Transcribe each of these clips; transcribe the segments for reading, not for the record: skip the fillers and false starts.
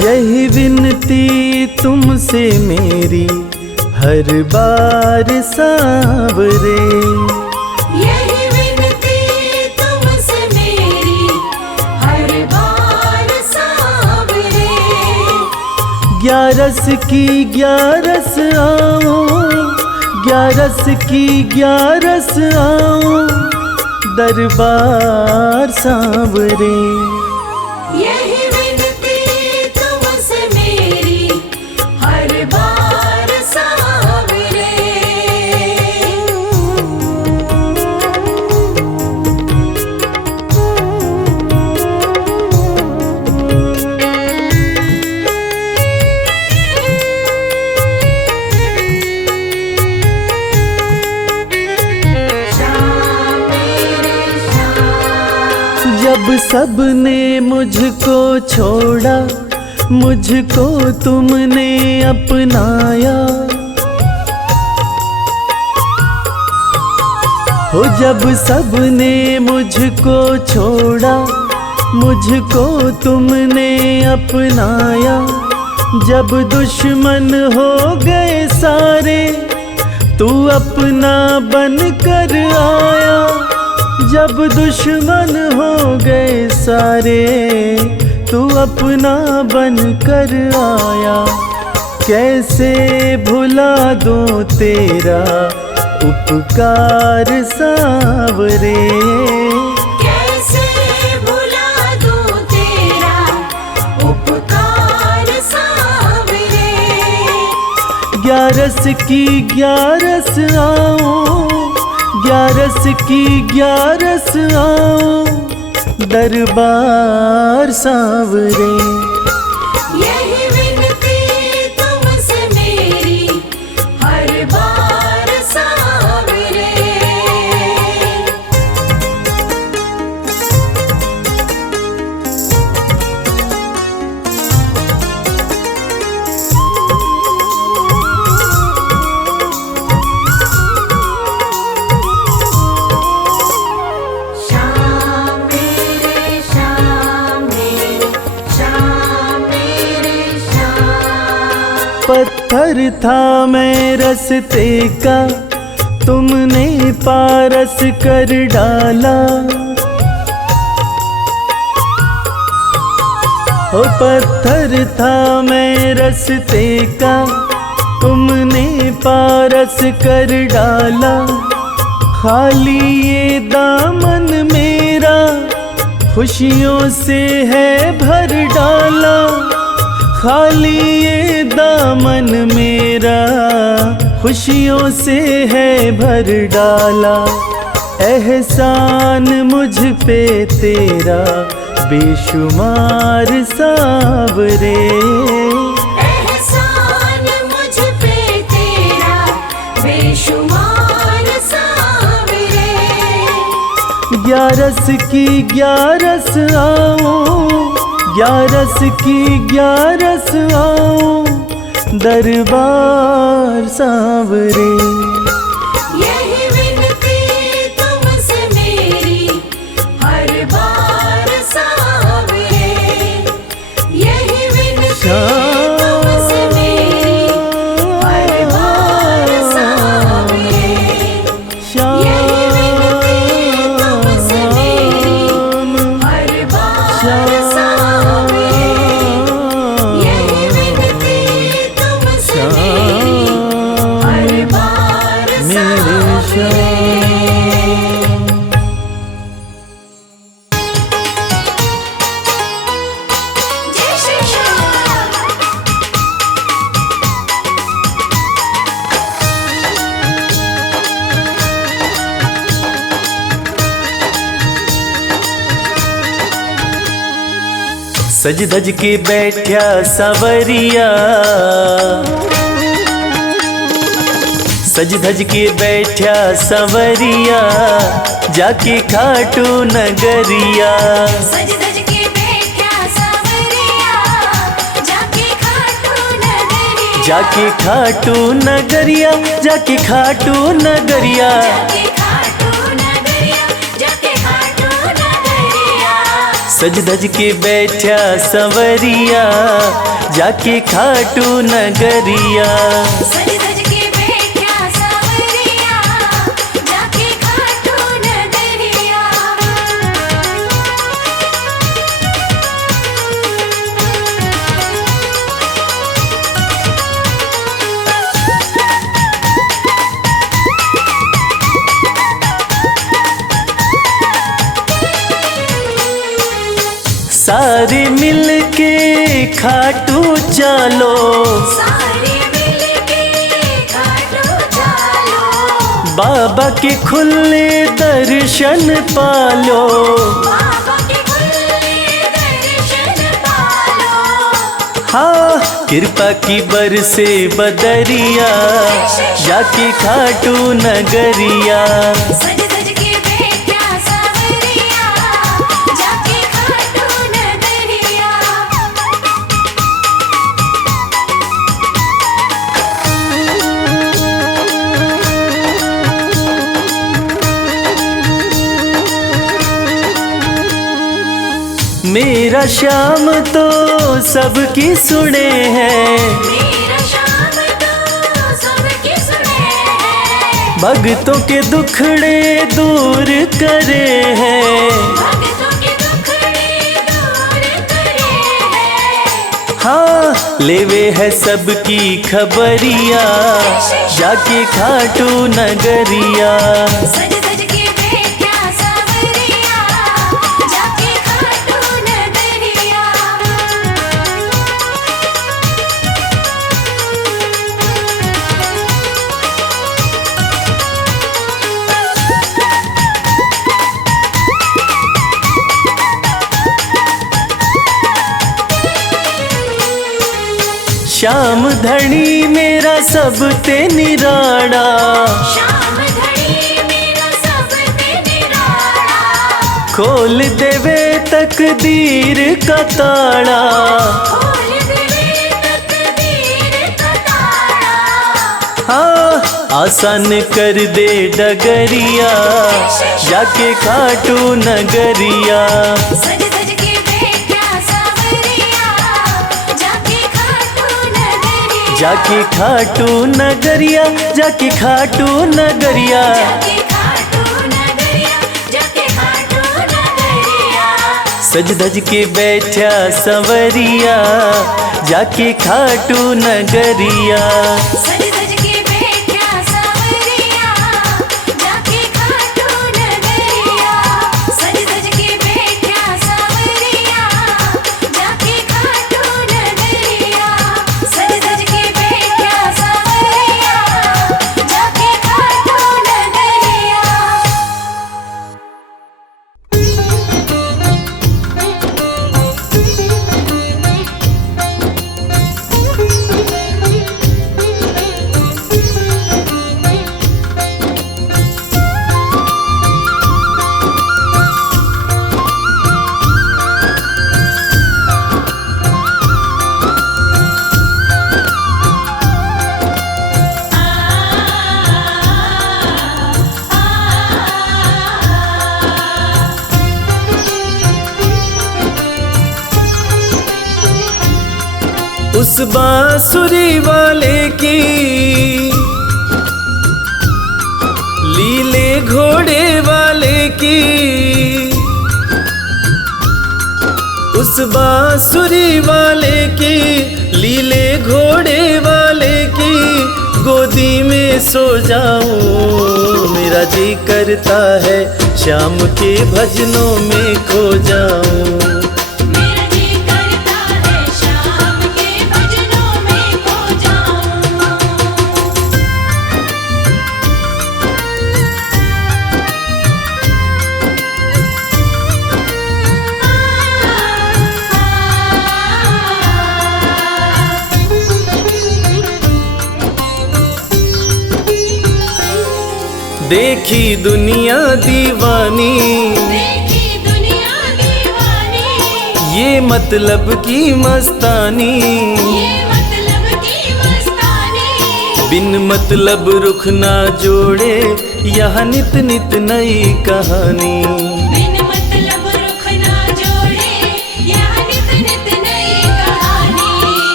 यही विनती तुमसे मेरी हर बार सांवरे, यही विनती तुमसे मेरी हर बार सांवरे। ग्यारस की ग्यारस आओ, ग्यारस की ग्यारस आओ, दरबार सांवरे। यही विनती तुमसे मेरी हर बार सांवरे। जब सबने मुझको छोड़ा, मुझको तुमने अपनाया। हो जब सबने मुझको छोड़ा, मुझको तुमने अपनाया। जब दुश्मन हो गए सारे, तू अपना बन कर आया। जब दुश्मन हो गए सारे, तू अपना बन कर आया। कैसे भुला दूं तेरा उपकार सांवरे, कैसे भुला दूं तेरा उपकार सांवरे। ग्यारस की ग्यारस आओ, ग्यारस की ग्यारस आओ, दरबार सांवरे। यही विनती तुमसे मेरी हर बार सांवरे। पत्थर था मैं रस्ते का, तुमने पारस कर डाला। हो पत्थर था मैं रस्ते का, तुमने पारस कर डाला। खाली ये दामन मेरा खुशियों से है भर डाला। खाली ये दामन मेरा खुशियों से है भर डाला। एहसान मुझ पे तेरा बेशुमार सांवरे, एहसान मुझ पे तेरा बेशुमार सांवरे। ग्यारस की ग्यारस आओ, ग्यारस की ग्यारस आओ, दरबार सांवरे। यही विनती तुमसे मेरी हर बार सांवरे। यही विनती तुमसे मेरी हर बार सांवरे। यही विनती तुमसे मेरी हर बार सांवरे। यही विनती तुमसे मेरी हर बार सांवरे। जय श्री श्याम। सज धज के बैठा सवरिया, सज धज के बैठा सवरिया, जाके खाटू नगरिया। सज धज के बैठा सांवरिया, जाके खाटू नगरिया। जाके खाटू नगरिया, जाके खाटू नगरिया। जाके खाटू नगरिया, जाके खाटू नगरिया। सज धज के बैठा संवरिया जाके खाटू नगरिया। सज धज के बैठा सांवरिया जाके खाटू नगरिया। सारे मिल के खाटू चलो, सारे मिलके खाटू चलो। बाबा के खुले दर्शन पालो। बाबा के खुले दर्शन पालो। हाँ कृपा की बरसे बदरिया जाके खाटू नगरिया। सज धज के बैठा सांवरिया जाके खाटू नगरिया। मेरा श्याम तो सबकी सुने हैं, मेरा श्याम तो सबकी सुने हैं। भक्तों के दुखड़े दूर करे हैं। भक्तों के दुखड़े दूर करे हैं। हाँ लेवे है सबकी खबरिया जाके खाटू नगरिया। सज धज के बैठा सांवरिया जाके खाटू नगरिया। श्याम धनी मेरा सब ते निराड़ा, श्याम धनी मेरा सब ते निराला। खोल देवे तकदीर का ताड़ा। खोल देवे तकदीर का ताला। हाँ आसान कर दे डगरिया जाके खाटू नगरिया। सज धज के बैठा सांवरिया जाके खाटू नगरिया। जाके खाटू नगरिया, जाके खाटू नगरिया। जाके खाटू नगरिया जाके खाटू नगरिया। सज धज के बैठा संवरिया जाके खाटू नगरिया। सज धज के बैठा सांवरिया जाके खाटू नगरिया। सज धज के बैठा सांवरिया जाके खाटू नगरिया। सज धज के बैठा सांवरिया जाके खाटू नगरिया। उस बांसुरी वाले की लीले घोड़े वाले की, उस बांसुरी वाले की लीले घोड़े वाले की गोदी में सो जाऊं। मेरा जी करता है शाम के भजनों में खो जाऊं। मेरा जी करता है शाम के भजनों में खो जाऊं। देखी दुनिया दीवानी, देखी दुनिया दीवानी, ये मतलब की मस्तानी, ये मतलब की मस्तानी। बिन मतलब रुख ना जोड़े यहाँ नित नित नई कहानी। बिन मतलब रुख ना जोड़े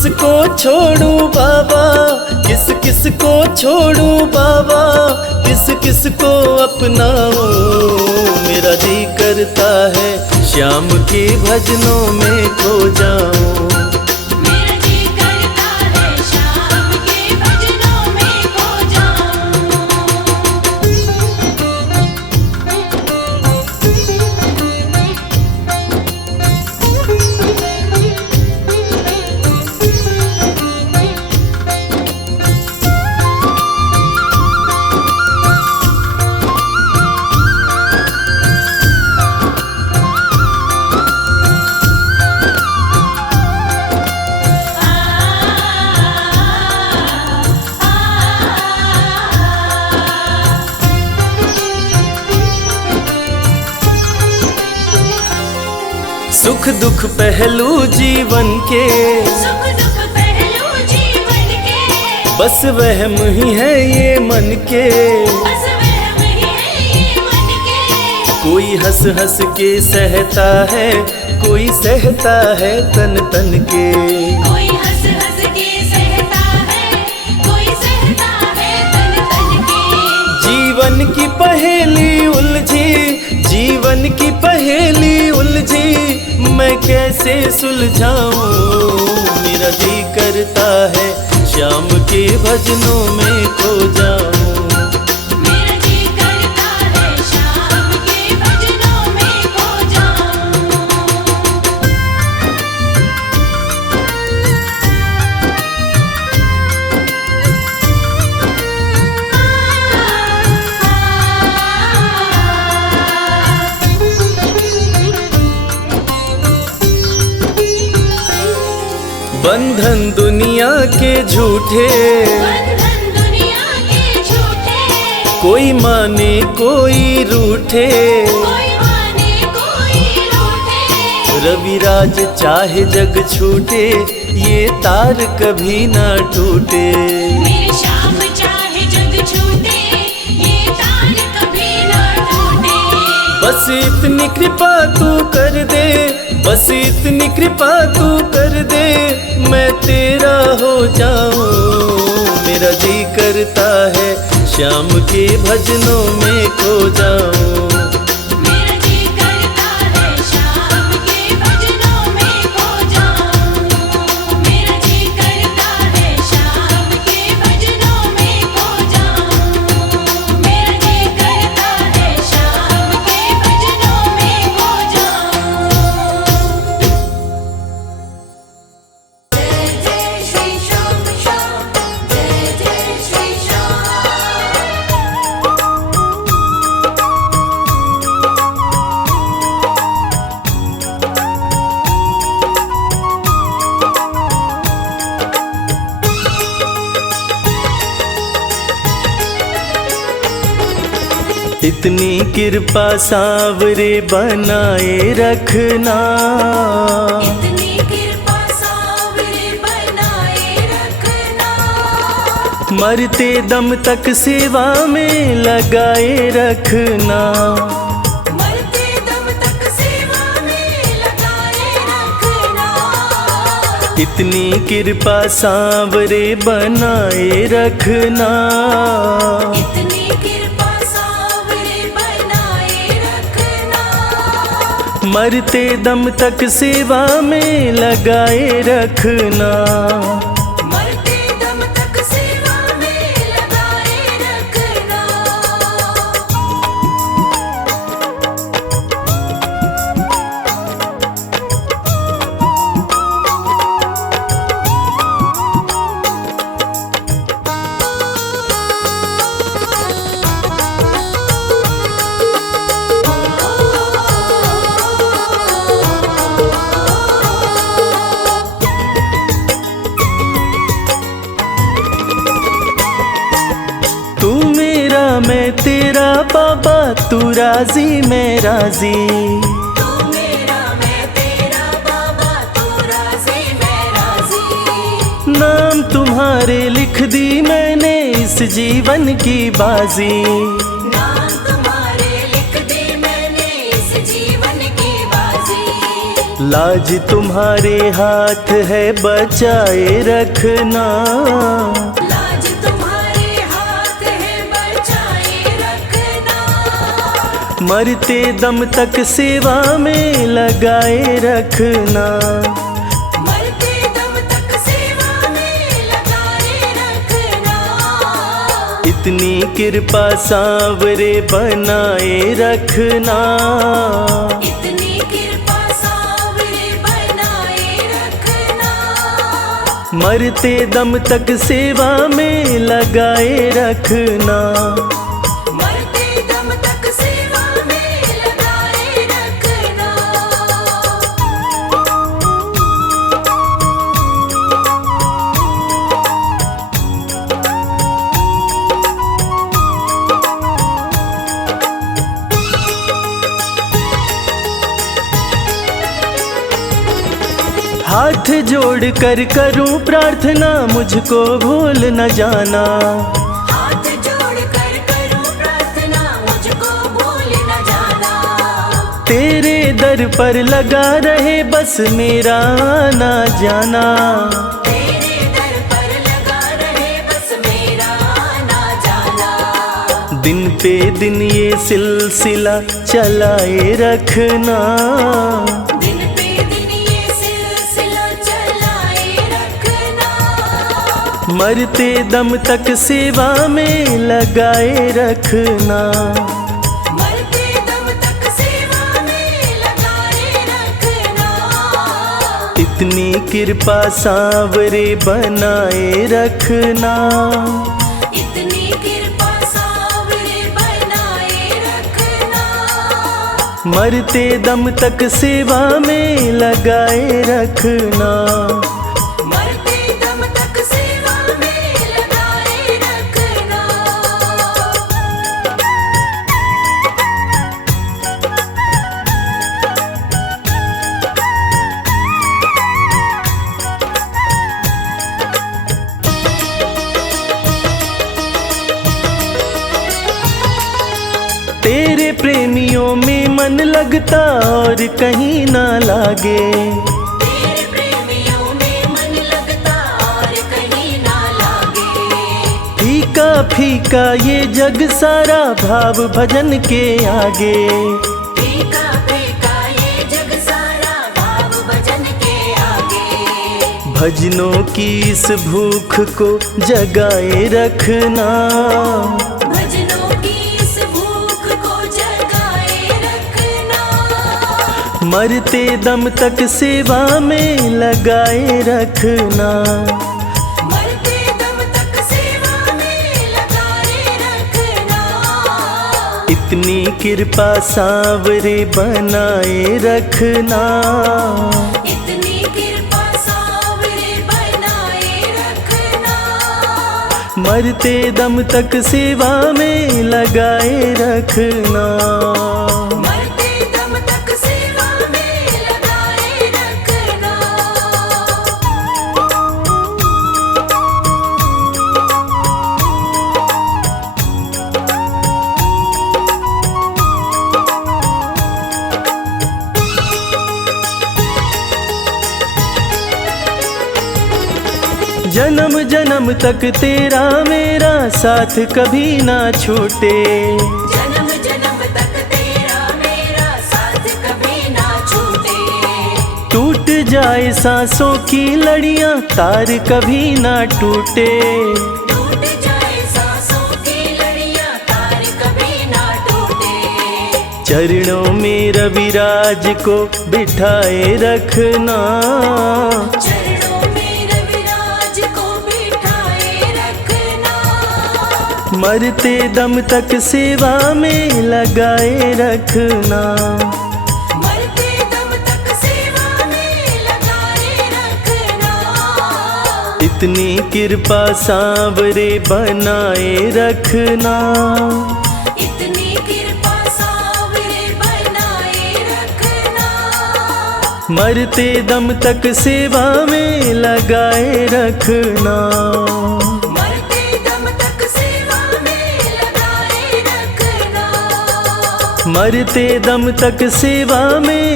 को छोड़ूं बाबा, किस किस को छोड़ूं बाबा, किस किस को अपनाऊं। मेरा जी करता है श्याम के भजनों में खो जाऊं। मेरा जी करता है श्याम के भजनों में खो सुख दुख पहलू जीवन के, सुख दुख पहलू जीवन के, बस वहम ही है ये मन के। बस वहम ही है ये मन के। कोई हंस हंस के सहता है, कोई सहता है तन तन के। कोई हंस हंस के सहता है, कोई सहता है तन तन के। जीवन की पहेली उलझी, जीवन की पहेली उलझी, मैं कैसे सुलझाऊं। मेरा जी करता है श्याम के भजनों में खो जाऊं। मेरा जी करता है श्याम के भजनों में खो बंधन दुनिया के झूठे, बंधन दुनिया के झूठे, कोई माने कोई रूठे। कोई माने कोई रूठे। रविराज चाहे जग छूटे, ये तार कभी ना टूटे। मेरे श्याम चाहे जग छूटे, ये तार कभी ना टूटे। बस इतनी कृपा तू कर दे, बस इतनी कृपा तू कर दे, मैं तेरा हो जाऊं। मेरा जी करता है श्याम के भजनों में खो जाऊं। मेरा जी करता है श्याम के भजनों में खो जाऊं। मेरा जी करता है श्याम के भजनों में खो जाऊं। मेरा जी करता है श्याम के भजनों में खो जाऊं। जय जय श्री श्याम श्याम, जय जय श्री श्याम। इतनी कृपा सांवरे बनाए रखना, इतनी कृपा सांवरे बनाए रखना। मरते दम तक सेवा में लगाए रखना। मरते दम तक सेवा में लगाए रखना। इतनी कृपा सांवरे बनाए रखना। इतनी कृपा सांवरे बनाए रखना। मरते दम तक सेवा में लगाए रखना। मरते दम तक सेवा में लगाए रखना। मैं तेरा बाबा, तू राजी मैं राजी। तू मेरा मैं तेरा बाबा, तू राजी मैं राजी। नाम तुम्हारे लिख दी मैंने इस जीवन की बाजी। लाज तुम्हारे हाथ है बचाए रखना, लाज तुम्हारे हाथ है बचाए रखना। मरते दम तक सेवा में लगाए रखना, मरते दम तक सेवा में लगाए रखना। इतनी कृपा सांवरे बनाए रखना, इतनी कृपा सांवरे बनाए रखना। मरते दम तक सेवा में लगाए रखना। मरते दम तक सेवा में लगाए रखना। हाथ जोड़ कर करूं प्रार्थना, मुझको भूल न जाना, हाथ जोड़ कर करूं प्रार्थना, मुझको भूल न जाना। तेरे दर पर लगा रहे बस मेरा आना जाना। तेरे दर पर लगा रहे बस मेरा आना जाना। दिन पे दिन ये सिलसिला चलाए रखना, दिन पे दिन ये सिलसिला चलाए रखना। मरते दम तक सेवा में लगाए रखना। मरते दम तक सेवा में लगाए रखना। इतनी कृपा सांवरे बनाए रखना, इतनी कृपा सांवरे बनाए रखना। मरते दम तक सेवा में लगाए रखना। मरते दम तक सेवा में लगाए रखना। तेरे प्रेमियों में मन लगता और कहीं ना लागे, तेरे प्रेमियों में मन लगता और कहीं ना लागे। फीका फीका ये जग सारा भाव भजन के आगे। फीका फीका ये जग सारा भाव भजन के आगे। भजनों की इस भूख को जगाए रखना, भजनों की इस भूख को जगाए रखना। मरते दम तक सेवा में लगाए रखना। मरते दम तक सेवा में लगाए रखना। इतनी कृपा सांवरे बनाए रखना, इतनी कृपा सांवरे बनाए रखना। मरते दम तक सेवा में लगाए रखना। मरते दम तक सेवा में लगाए रखना। जन्म जन्म तक तेरा मेरा साथ कभी ना छूटे, जन्म जन्म तक तेरा मेरा साथ कभी ना छूटे। टूट जाए सांसों की लड़ियां तार कभी ना टूटे। टूट जाए सांसों की लड़ियां तार कभी ना टूटे। चरणों में रविराज को बिठाए रखना, चरणों में रविराज को बिठाए रखना। मरते दम तक सेवा में लगाए रखना। मरते दम तक सेवा में लगाए रखना। इतनी कृपा सांवरे बनाए रखना, इतनी कृपा सांवरे बनाए रखना। मरते दम तक सेवा में लगाए रखना। मरते दम तक सेवा में लगाए रखना। मरते दम तक सेवा में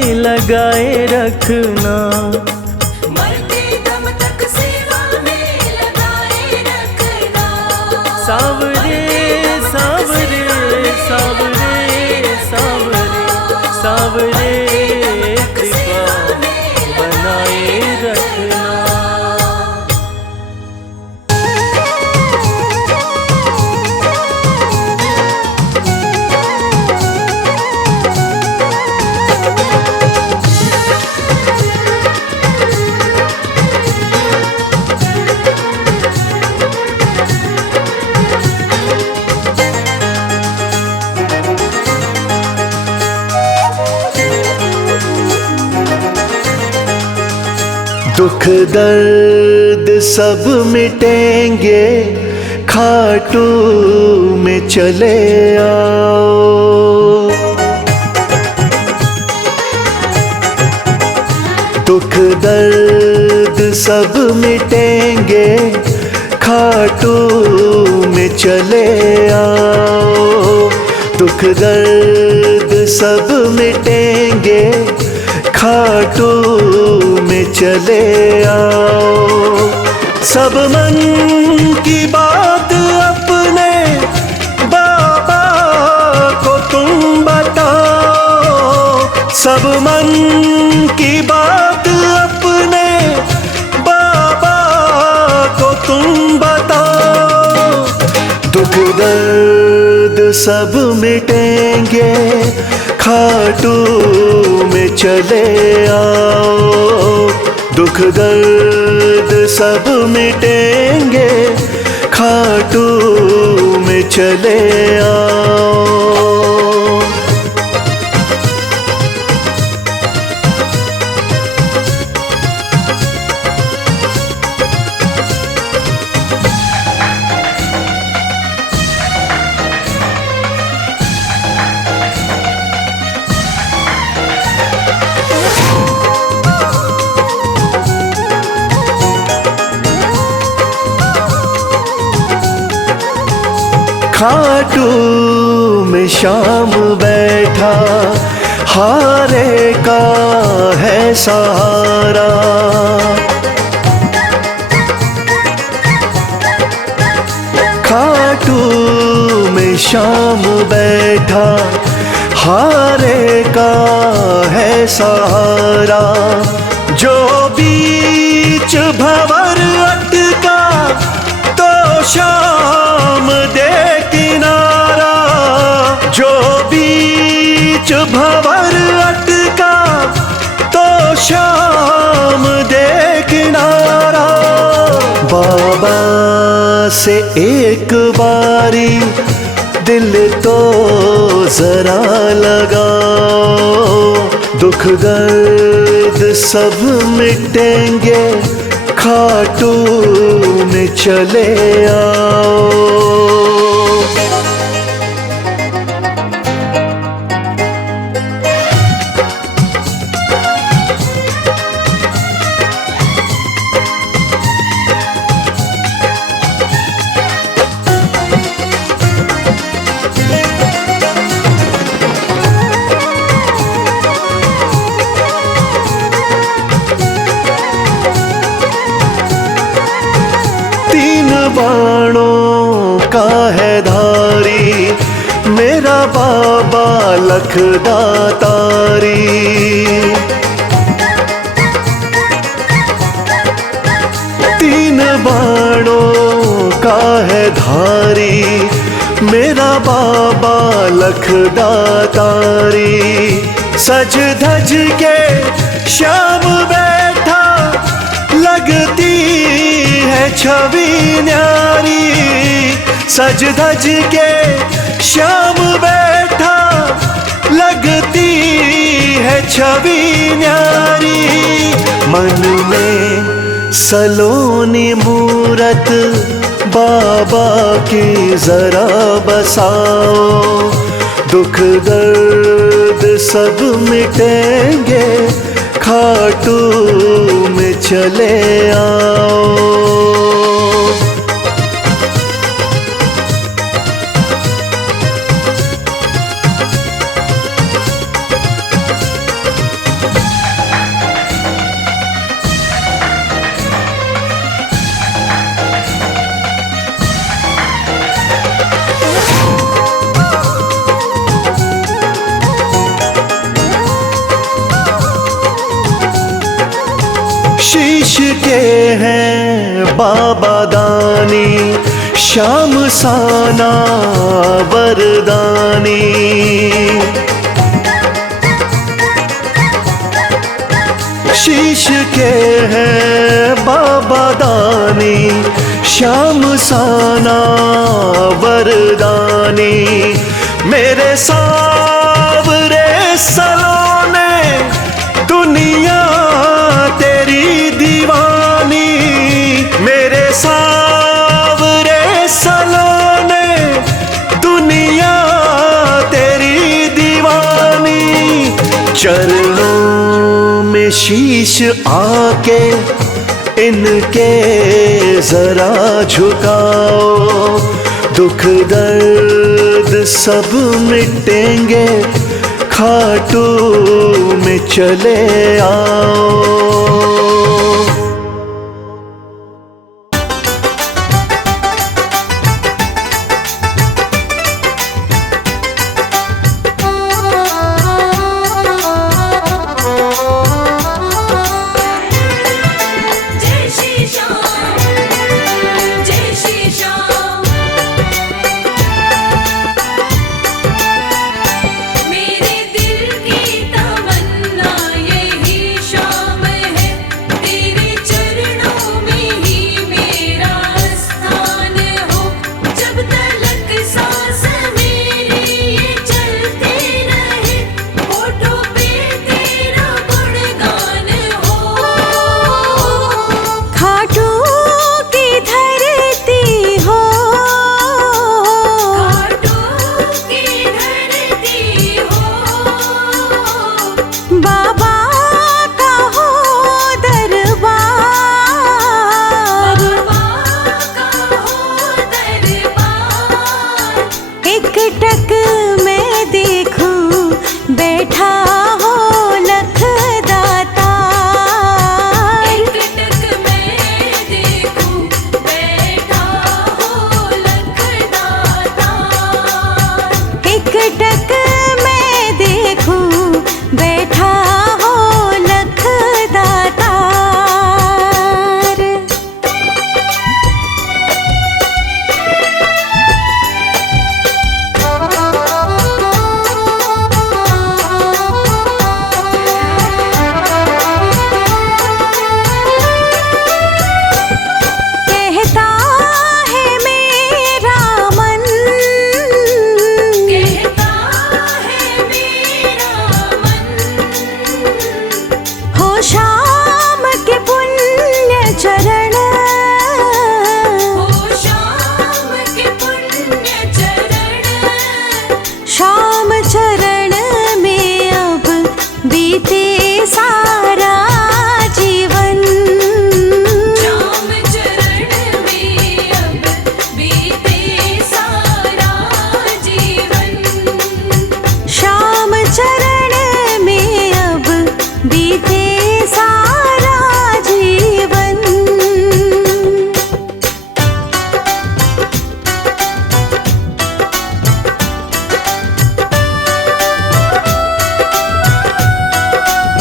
में लगाए रखना। मरते दम तक सेवा में लगाए रखना। सावरे सावरे सावरे सावरे सावरे कृपा बनाए रखना। दुख दर्द सब मिटेंगे, खाटू में चले आओ। दुख दर्द सब मिटेंगे, खाटू में चले आओ। दुख दर्द सब मिटेंगे, खाटू में चले आओ। सब मन की बात अपने बाबा को तुम बताओ। सब मन की बात अपने बाबा को तुम बताओ। दुख दर्द सब मिटेंगे, खाटू में चले आओ। दुख दर्द सब मिटेंगे, खाटू में चले आओ। खाटू में शाम बैठा, हारे का है सहारा। खाटू में शाम बैठा, हारे का है सहारा। जो बीच भंवर अटका, तो शाम दे किनारा। जो बीच भंवर अटका, तो शाम दे किनारा। बाबा से एक बारी दिल तो जरा लगाओ। दुख दर्द सब मिटेंगे, खाटू में चले आओ। बाणों का है धारी, मेरा बाबा लखदातारी। तीन बाणों का है धारी, मेरा बाबा लखदातारी। सज धज के श्याम बैठा, लगती है छवि न्यारी। सज धज के श्याम बैठा, लगती है छवि न्यारी। मन में सलोनी मूरत बाबा की जरा बसाओ। दुख दर्द सब मिटेंगे, खाटू में चले आओ। के हैं बाबा दानी, श्याम साना वरदानी। शीश के हैं बाबा दानी, श्याम साना वरदानी। मेरे सावरे सलोने दुनिया तेरी दीवानी, मेरे सावरे सलोने दुनिया तेरी दीवानी। चरणों में शीश आके इनके जरा झुकाओ, दुख दर्द सब मिटेंगे, खाटू में चले आओ। जय श्री श्याम, जय श्री श्याम। मेरे दिल की तमन्ना यही शाम है, तेरे चरणों में ही मेरा स्थान हो। जब तलक सांस मेरी ये चलती रहे, होठों पे तेरा गुणगान हो। खाटू की धरती हो, खाटू की धरती हो, बाबा का हो दरबार। बाबा का हो दरबार। एक टक मैं देखूं बैठा हो लख दाता। एक टक मैं देखूं बैठा हो लख दाता। एक टक मैं देखूं बैठा हो लख दातार। कहता है मेरा मन, कहता है मेरा मन, हो शाम के पुण्य चरण। हो शाम के पुण्य चरण। शाम चरण में अब बीते सारा जीवन। शाम चरण में अब बीते सारा जीवन। शाम चरण में अब बीते सारा जीवन।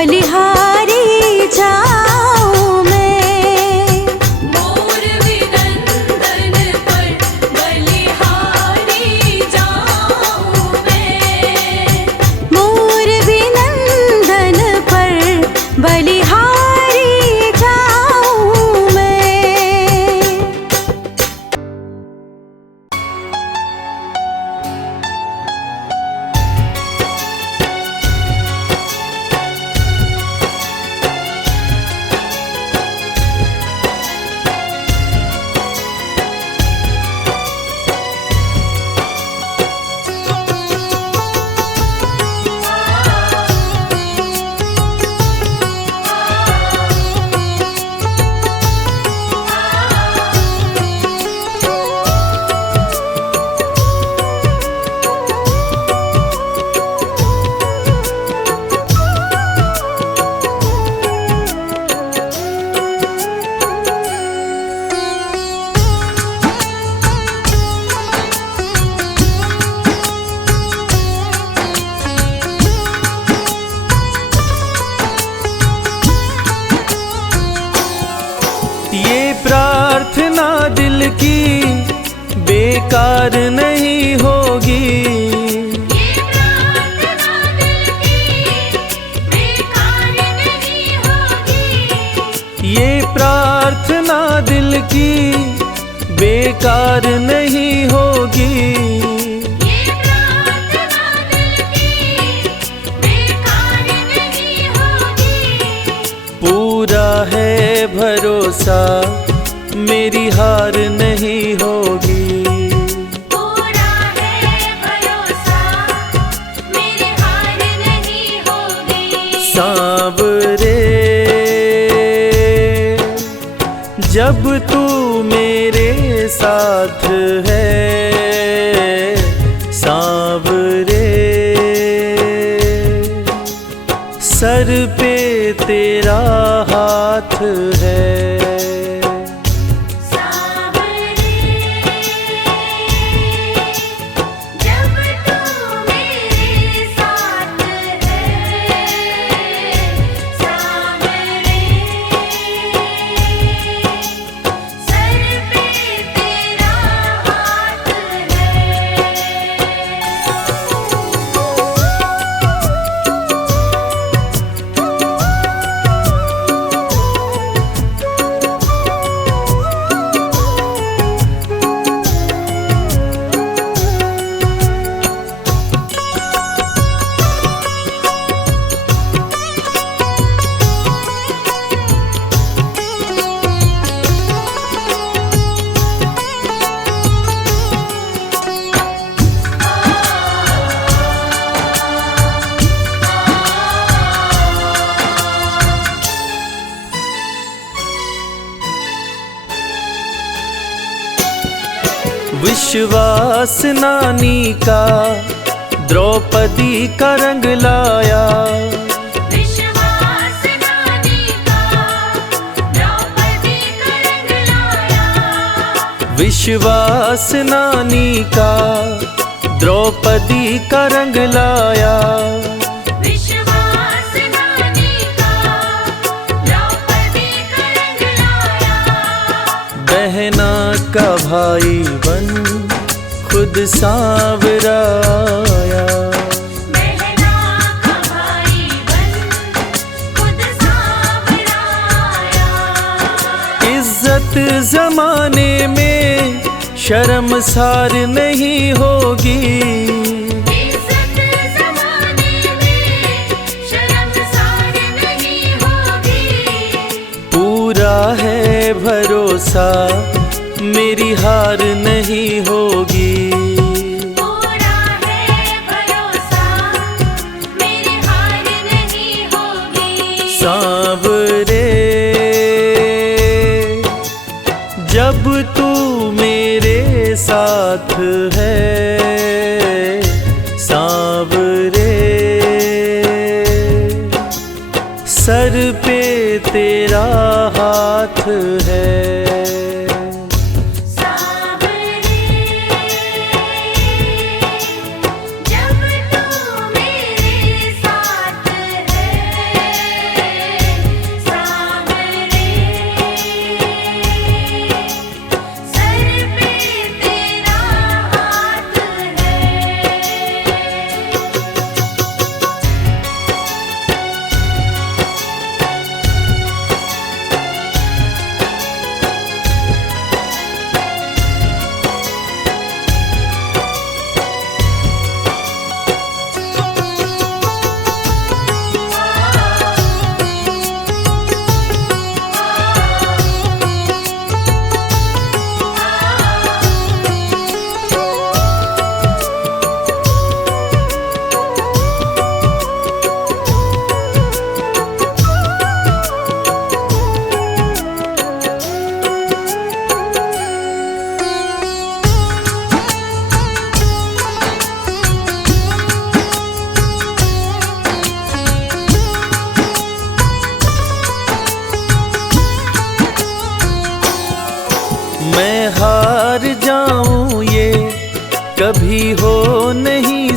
बलिहारी जाऊं मैं। मोर विनंदन पर बलिहारी जाऊं मैं। मोर विनंदन पर बलिहारी जाऊं मैं। ये प्रार्थना दिल की बेकार नहीं होगी। ये प्रार्थना दिल की बेकार नहीं होगी। ये प्रार्थना दिल की बेकार नहीं होगी। ये प्रार्थना दिल की बेकार नहीं होगी। पूरा है भरोसा मेरी हार नहीं होगी। पूरा है भरोसा मेरी हार नहीं होगी। सांवरे जब तू मेरे साथ है, सांवरे सर पे तेरा हाथ है। सांवरे जब तू मेरे साथ है, सांवरे सर पे तेरा हाथ है। विश्वास नानी का द्रौपदी का रंग लाया। विश्वास नानी का द्रौपदी का रंग लाया। विश्वास नानी का द्रौपदी का रंग लाया। विश्वास नानी का द्रौपदी का रंग लाया। बहना का भाई बन खुद सांवरा आया। बहना का भाई बन खुद सांवरा आया। इज्जत जमाने में शर्मसार नहीं होगी। इज्जत ज़माने में शर्मसार नहीं होगी। पूरा है भरोसा मेरी हार नहीं होगी। पूरा है भरोसा मेरी हार नहीं होगी। सांवरे जब तू मेरे साथ है, सांवरे सर पे तेरा हाथ है। जब तू मेरे साथ है,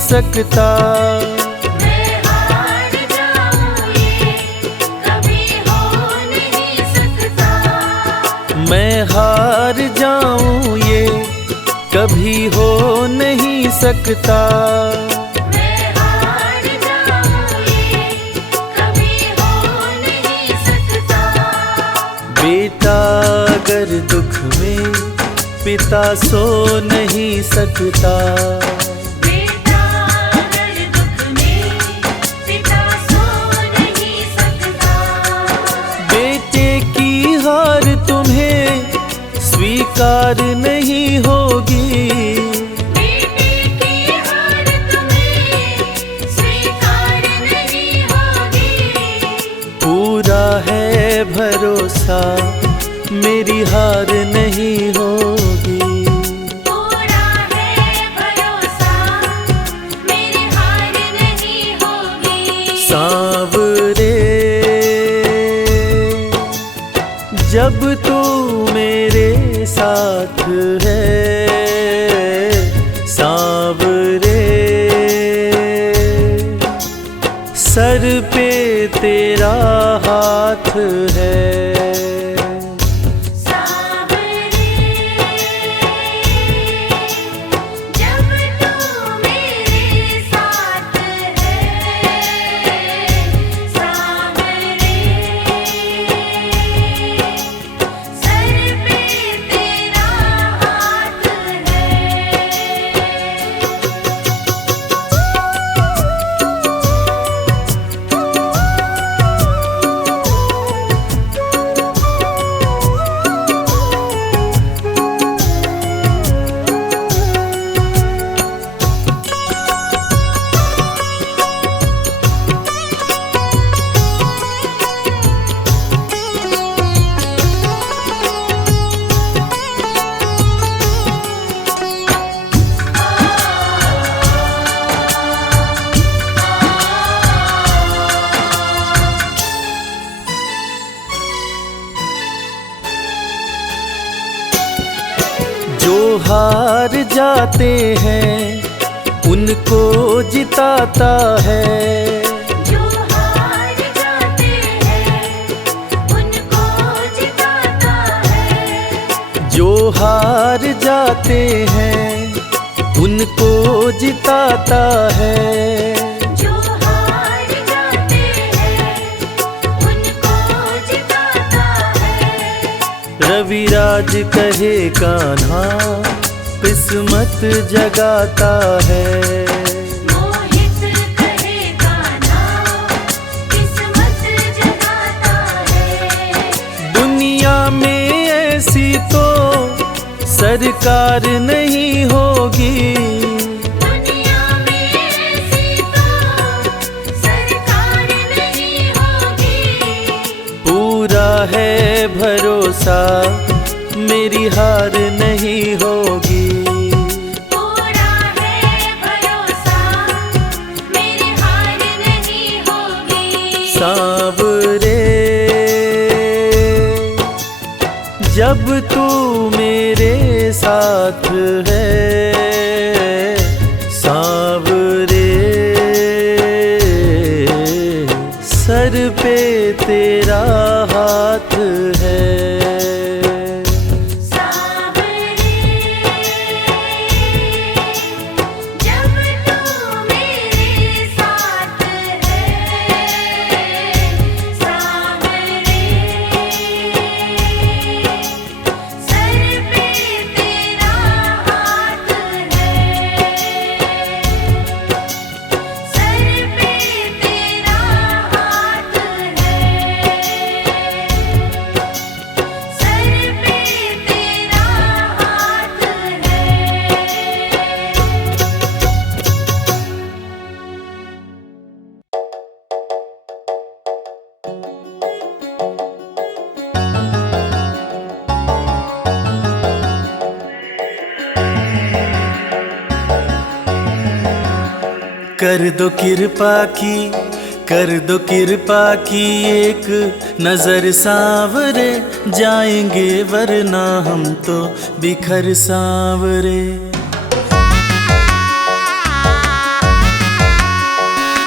सकता। मैं हार जाऊं ये कभी हो नहीं सकता। मैं हार जाऊं ये कभी हो नहीं सकता। मैं हार जाऊं ये कभी हो नहीं सकता। बेटा अगर दुख में पिता सो नहीं सकता। बेटा अगर दुख में पिता सो नहीं सकता। बेटे की हार तुम्हें स्वीकार नहीं होगी। बेटे की हार तुम्हें स्वीकार नहीं होगी। पूरा है भरोसा मेरी हार नहीं होगी। पूरा है भरोसा मेरी हार नहीं होगी। सांवरे जब तू मेरे साथ है, सांवरे सर पे तेरा हाथ है। सांवरे जब तू मेरे साथ है। सांवरे सर पे तेरा हाथ है। जो हार जाते हैं उनको जिताता है। जो हार जाते हैं उनको जिताता है। जो हार जाते हैं उनको जिताता है। जो हार जाते हैं उनको जिताता है। रविराज कहे कान्हा किस्मत जगाता है। मोहित कहे गाना किस्मत जगाता है। दुनिया में ऐसी तो सरकार नहीं होगी। दुनिया में ऐसी तो सरकार नहीं होगी। पूरा है भरोसा मेरी हार नहीं होगी। पूरा है भरोसा मेरी हार नहीं होगी। सांवरे जब तू मेरे साथ है, सांवरे सर पे तेरा हाथ है। सांवरे जब तू मेरे साथ है। सांवरे सर पे तेरा हाथ है। सर पे तेरा हाथ है। सर पे तेरा हाथ है। कर दो कृपा की, कर दो कृपा की एक नजर सांवरे, जाएंगे वरना हम तो बिखर सांवरे।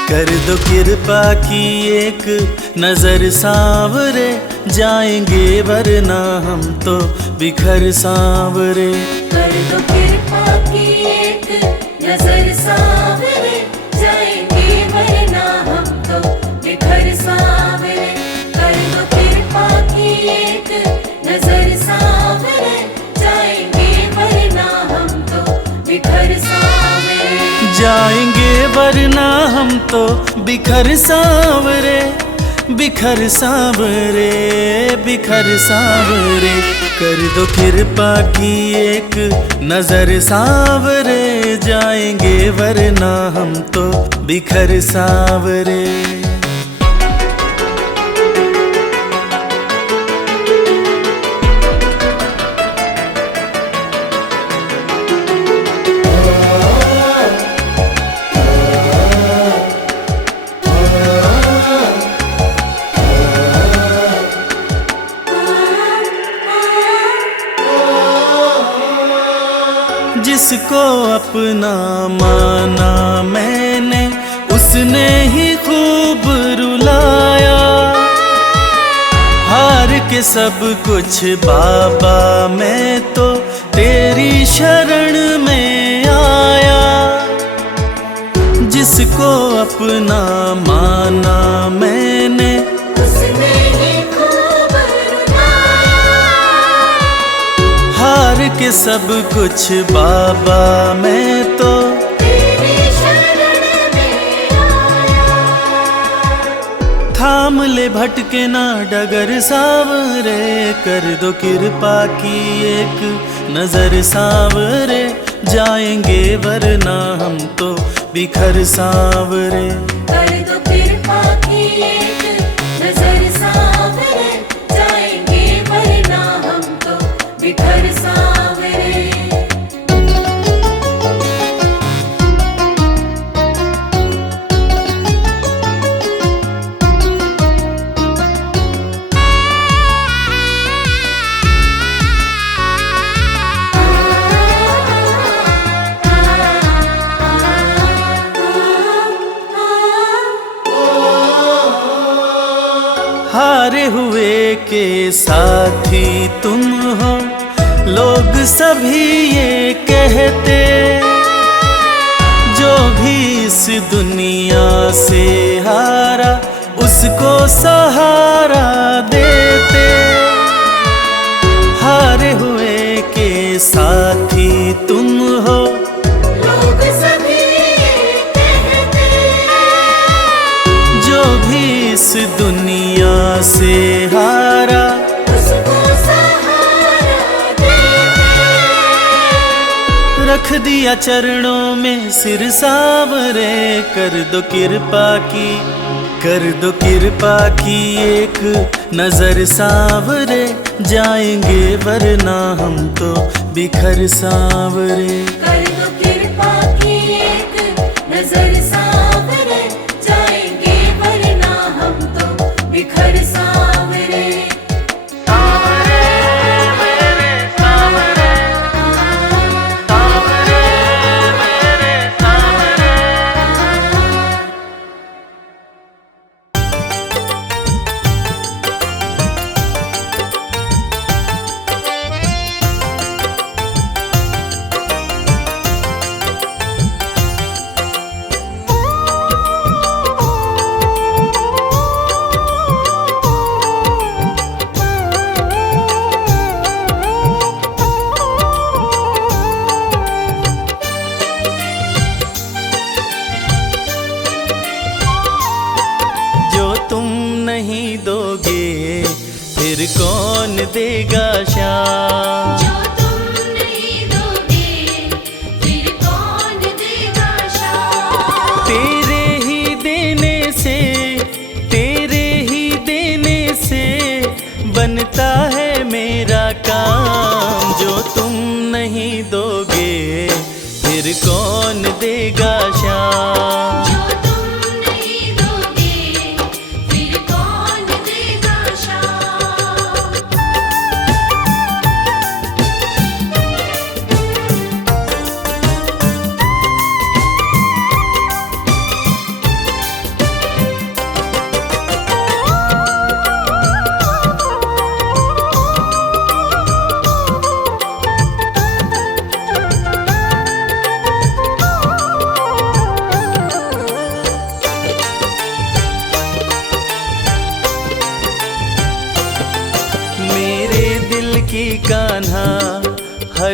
कर दो कृपा की एक नजर सांवरे, जाएंगे वरना हम तो बिखर सांवरे। कर दो कृपा की एक नजर सांवरे, जाएंगे वरना हम तो बिखर सांवरे। कर दो कृपा की एक नजर सांवरे, जाएंगे वरना हम तो बिखर सांवरे। जाएंगे वरना हम तो बिखर सांवरे, बिखर सांवरे, बिखर सांवरे। कर दो कृपा की एक नजर सांवरे, जाएंगे वरना हम तो बिखर सांवरे। जिसको अपना माना मैंने, उसने ही खूब रुलाया। हार के सब कुछ बाबा मैं तो तेरी शरण में आया। जिसको अपना माना मैंने, उसने ही खूब रुलाया। हार के सब कुछ बाबा मैं तो तेरी शरण में आया। थाम ले भटके ना डगर सांवरे, कर दो कृपा की एक नजर सांवरे, जाएंगे वरना हम तो बिखर सांवरे। कर दो कृपा की एक नजर सांवरे, जाएंगे वरना हम तो बिखर सांवरे। हारे हुए के साथी तुम हो, लोग सभी ये कहते। जो भी इस दुनिया से हारा, उसको सहारा देते। हारे हुए के साथी तुम हो, लोग सभी ये कहते। जो भी इस दुनिया से हारा, उसको सहारा देते। रख दिया चरणों में सिर सांवरे। कर दो कृपा की, कर दो कृपा की एक नजर सांवरे, जाएंगे वरना हम तो बिखर सांवरे। कर दो कृपा की एक नजर सांवरे, जाएंगे वरना हम तो बिखर सांवरे। फिर कौन देगा शाम। जो तुम नहीं दोगे फिर कौन देगा शाम। तेरे ही देने से, तेरे ही देने से बनता है मेरा काम। जो तुम नहीं दोगे फिर कौन देगा शाम। जो तुम नहीं दोगे फिर कौन देगा शाम।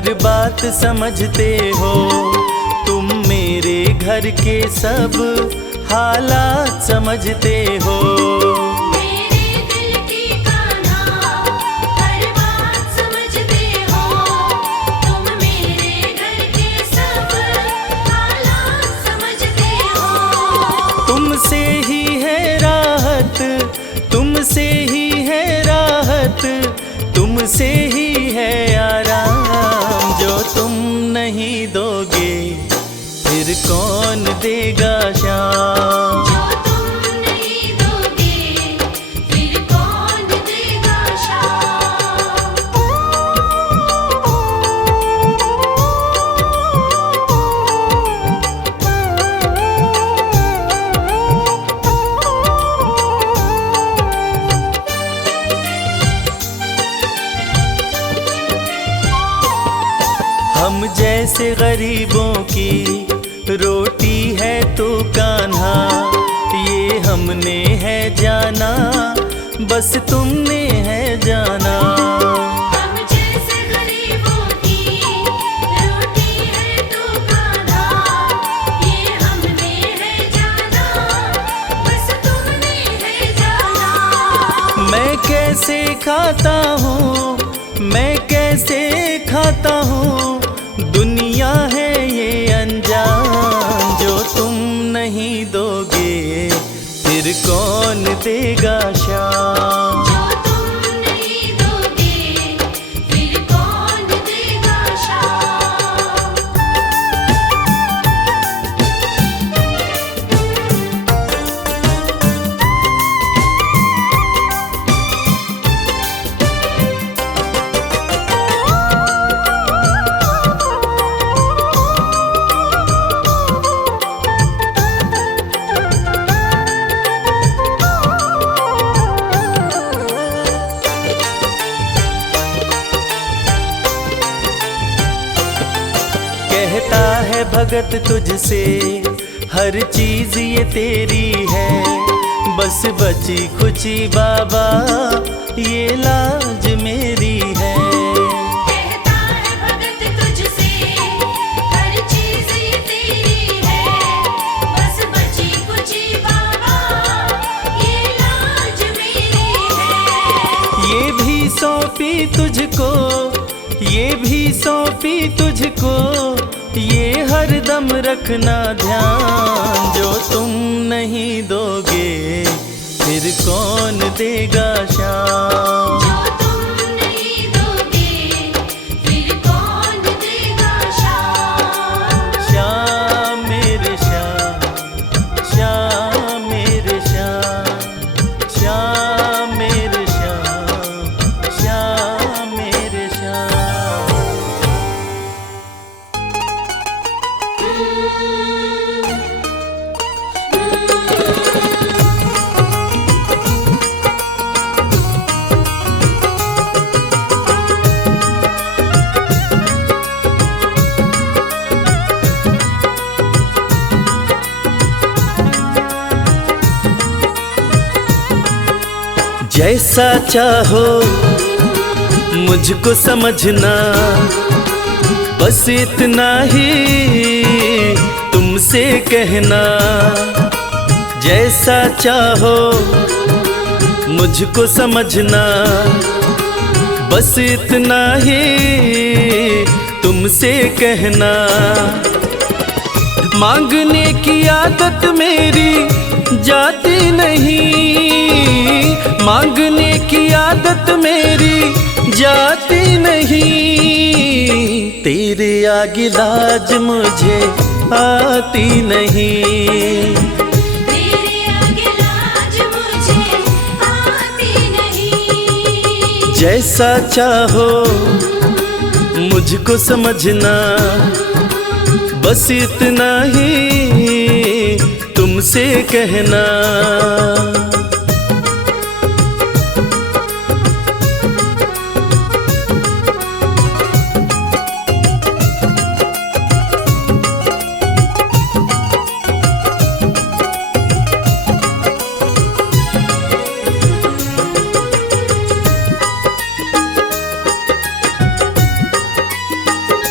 हर बात समझते हो, तुम मेरे घर के सब हालात समझते हो। मेरे दिल की कान्हा हर बात समझते हो, तुम मेरे घर के सब हालात समझते हो। तुमसे ही है राहत, तुमसे ही है राहत, तुमसे ही है आराम। जो तुम नहीं दोगे फिर कौन देगा शाम। जो तुम नहीं दोगे फिर कौन देगा शाम। हम जैसे गरीबों की रोटी है तो कान्हा, ये हमने है जाना, बस तुमने है जाना। हम जैसे गरीबों की रोटी है तो कान्हा, ये हमने है जाना, बस तुमने है जाना। मैं कैसे खाता हूँ, मैं कैसे खाता हूँ, दुनिया है ये अनजान। जो तुम नहीं दोगे फिर कौन देगा शाम। जो तुम नहीं दोगे फिर कौन देगा शाम। कहता है भगत तुझसे हर चीज ये तेरी है, बस बची खुची बाबा ये लाज मेरी है। कहता है भगत तुझसे हर चीज ये तेरी है, बस बची कुची बाबा ये लाज मेरी है। ये भी सौंपी तुझको, ये भी सौंपी तुझको, ये हरदम रखना ध्यान। जो तुम नहीं दोगे फिर कौन देगा शाम। जो तुम नहीं दोगे फिर कौन देगा शाम। श्याम मेरे श्याम, श्याम मेरे श्याम, श्याम मेरे श्याम, श्याम मेरे श्याम। जैसा चाहो मुझको समझना, बस इतना ही तुमसे कहना। जैसा चाहो मुझको समझना, बस इतना ही तुमसे कहना। मांगने की आदत मेरी जाती नहीं, मांगने की आदत मेरी जाती नहीं। तेरे आगे लाज मुझे आती नहीं। तेरे आगे लाज मुझे आती नहीं। जैसा चाहो मुझको समझना, बस इतना ही तुमसे कहना।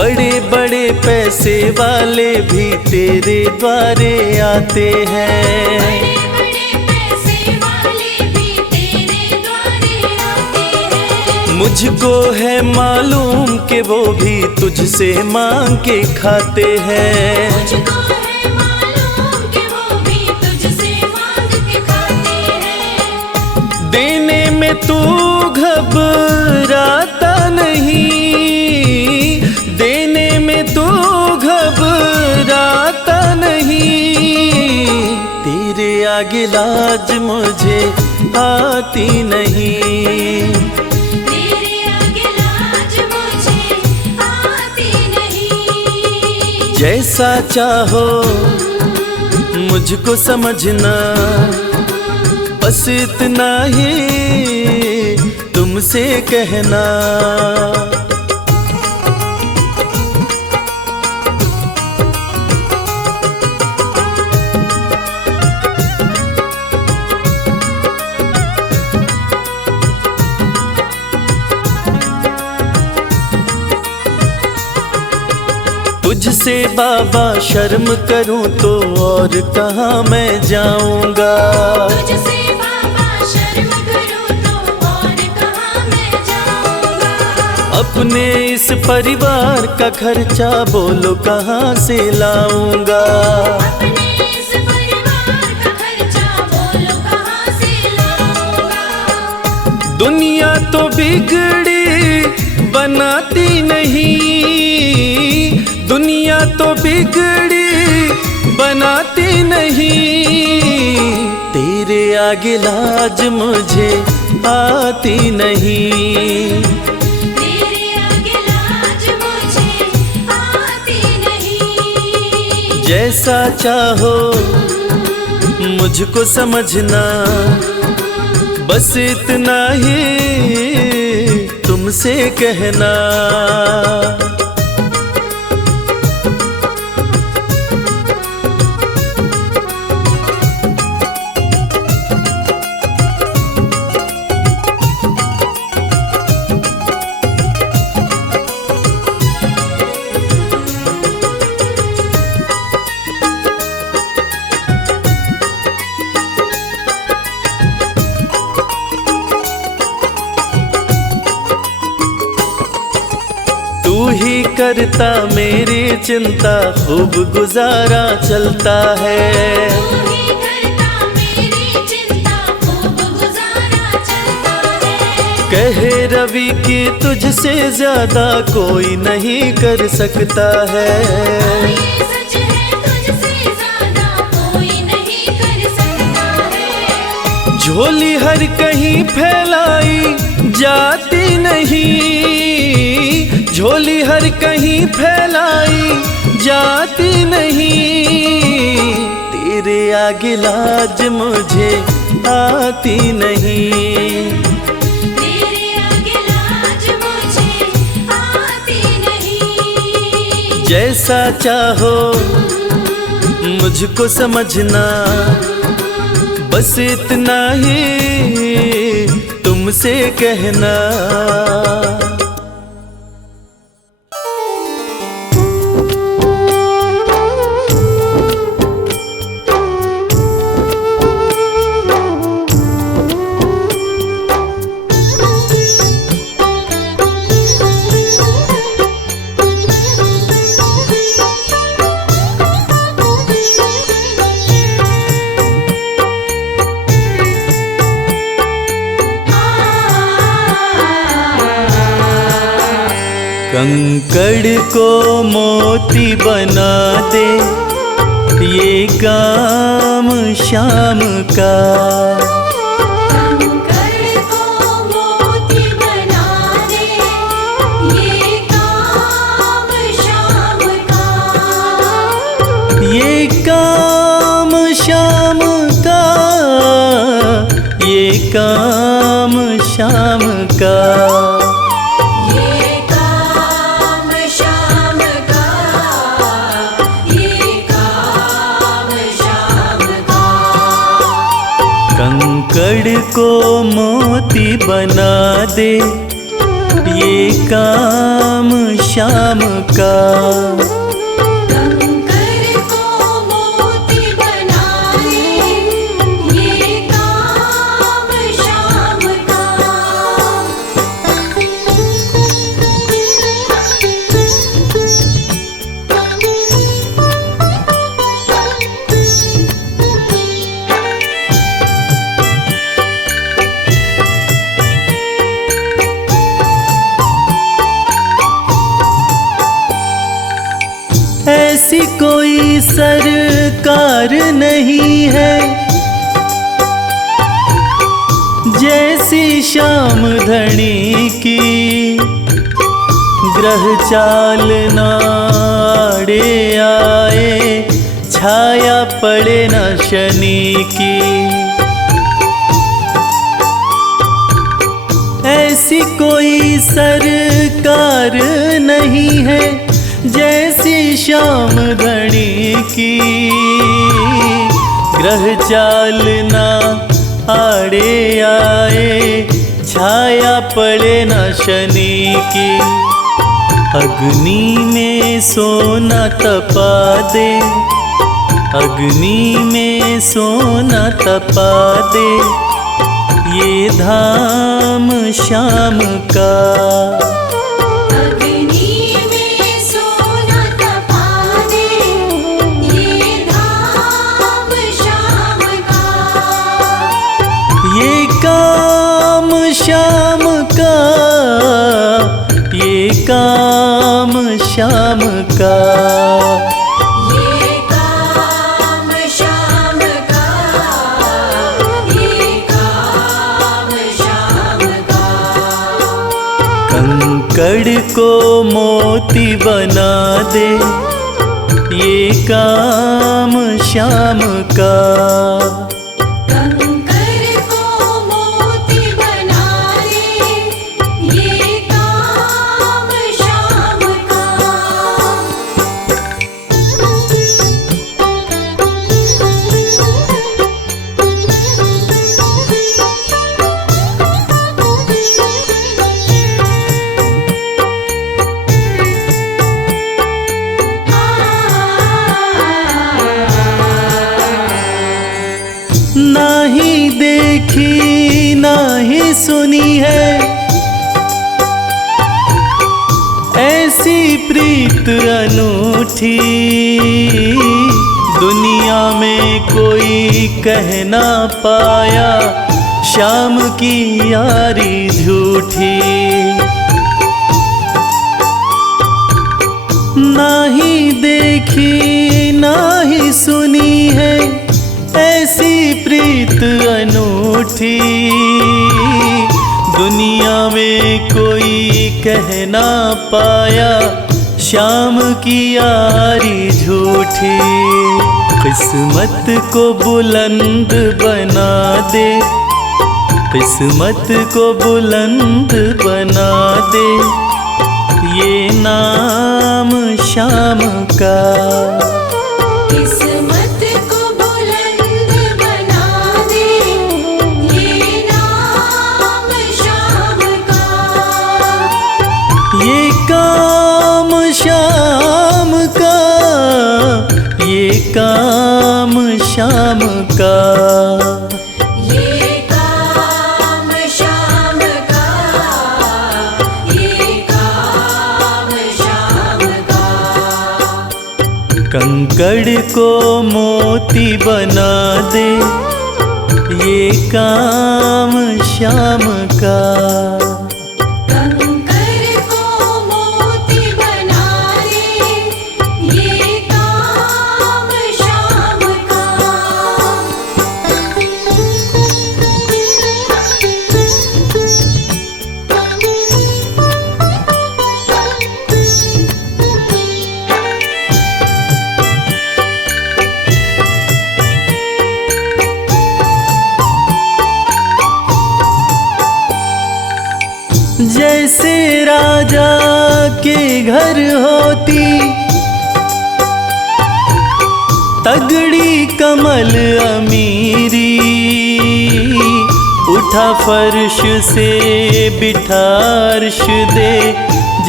बड़े बड़े पैसे वाले भी तेरे द्वारे आते हैं। बड़े बड़े पैसे वाले भी तेरे द्वारे आते हैं। मुझको है मालूम कि वो भी तुझसे मांग के खाते हैं। मुझको है मालूम कि वो भी तुझसे मांग के खाते हैं। देने में तू घबराता नहीं, देने में तू घबराता नहीं। तेरे आगे लाज मुझे आती नहीं। तेरे आगे लाज मुझे आती नहीं। जैसा चाहो मुझको समझना, बस इतना ही तुमसे कहना। तुझसे बाबा शर्म करूं तो और कहाँ मैं जाऊंगा। तुझसे बाबा शर्म करूं तो और कहाँ मैं जाऊंगा। अपने इस परिवार का खर्चा बोलो कहाँ से लाऊंगा। अपने इस परिवार का खर्चा बोलो कहाँ से लाऊंगा। दुनिया तो बिगड़ी बनाती नहीं, दुनिया तो बिगड़ी बनाती नहीं। तेरे आगे लाज मुझे आती नहीं। तेरे आगे लाज मुझे आती नहीं। जैसा चाहो मुझको समझना, बस इतना ही तुमसे कहना। तू ही करता मेरी चिंता, खूब गुजारा चलता है। तू ही करता मेरी चिंता, खूब गुजारा चलता है। कहे रवि कि तुझसे ज्यादा कोई नहीं कर सकता है। ये सच है, तुझसे ज्यादा कोई नहीं कर सकता है। झोली हर कहीं फैलाई जाती नहीं, झोली हर कहीं फैलाई जाती नहीं। तेरे आगे लाज मुझे आती नहीं। तेरे आगे लाज मुझे आती नहीं। जैसा चाहो मुझको समझना, बस इतना ही तुमसे कहना। कंकड़ को मोती बना दे, ये काम शाम का। कंकड़ को मोती बना दे, ये काम शाम का। ये काम शाम का, ये काम शाम का। कंकड़ को मोती बना दे, ये काम श्याम का। कंकर को मोती बनाए ये काम श्याम का। ऐसी कोई सरकार नहीं है जैसी श्याम धनी की। ग्रह चाल नाड़े आए छाया पड़े न शनि की। ऐसी कोई सरकार नहीं है जैसी श्याम धनी की। ग्रह चाल ना आड़े आए छाया पड़े न शनि की। अग्नि में सोना तपा दे, अग्नि में सोना तपा दे ये धाम श्याम का। अग्नि में सोना तपा दे ये धाम श्याम का। ये काम श्याम का, ये काम श्याम का। ये काम श्याम का, ये काम श्याम का। कंकड़ को मोती बना दे ये काम श्याम का। कंकर को मोती बना दे ये काम श्याम का। नाही देखी नाही सुनी है ऐसी प्रीत अनूठी। दुनिया में कोई कह ना पाया श्याम की यारी झूठी। नाही देखी नाही सुनी है ऐसी प्रीत अनूठी। दुनिया में कोई कह ना पाया श्याम की यारी झूठी। किस्मत को बुलंद बना दे, किस्मत को बुलंद बना दे ये नाम श्याम का। किस्मत को बुलंद बना दे ये नाम श्याम का। ये काम श्याम का, ये काम श्याम का। ये काम श्याम का, ये काम श्याम का। कंकड़ को मोती बना दे ये काम श्याम का। कंकर को मोती बना दे ये काम श्याम का। जैसे राजा के घर होती तगड़ी कमल अमीरी। उठा फर्श से बिठा अर्श दे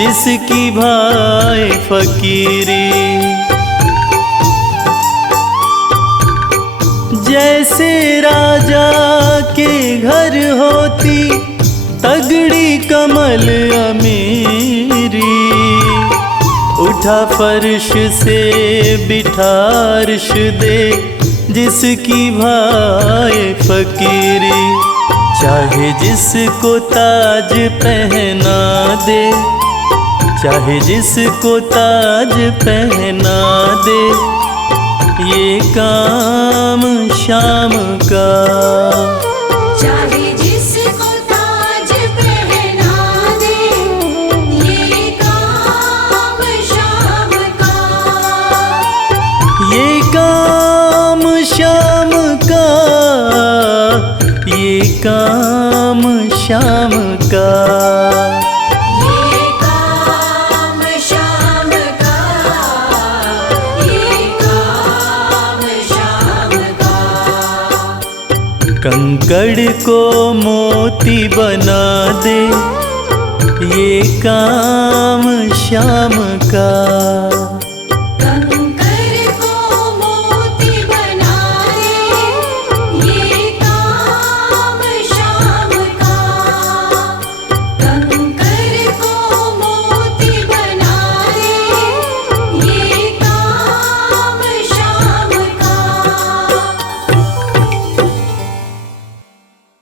जिसकी भाए फकीरी। जैसे राजा के घर होती तगड़ी कमल अमीरी, उठा फर्श से बिठा अर्श दे जिसकी भाए फकीरी। चाहे जिसको ताज पहना दे, चाहे जिसको ताज पहना दे, ये काम शाम का। चाहे जिसको ताज पहना दे, ये काम शाम का। ये काम शाम का, ये काम शाम का। ये काम शाम का, ये काम शाम का। कंकड़ को मोती बना दे, ये काम शाम का।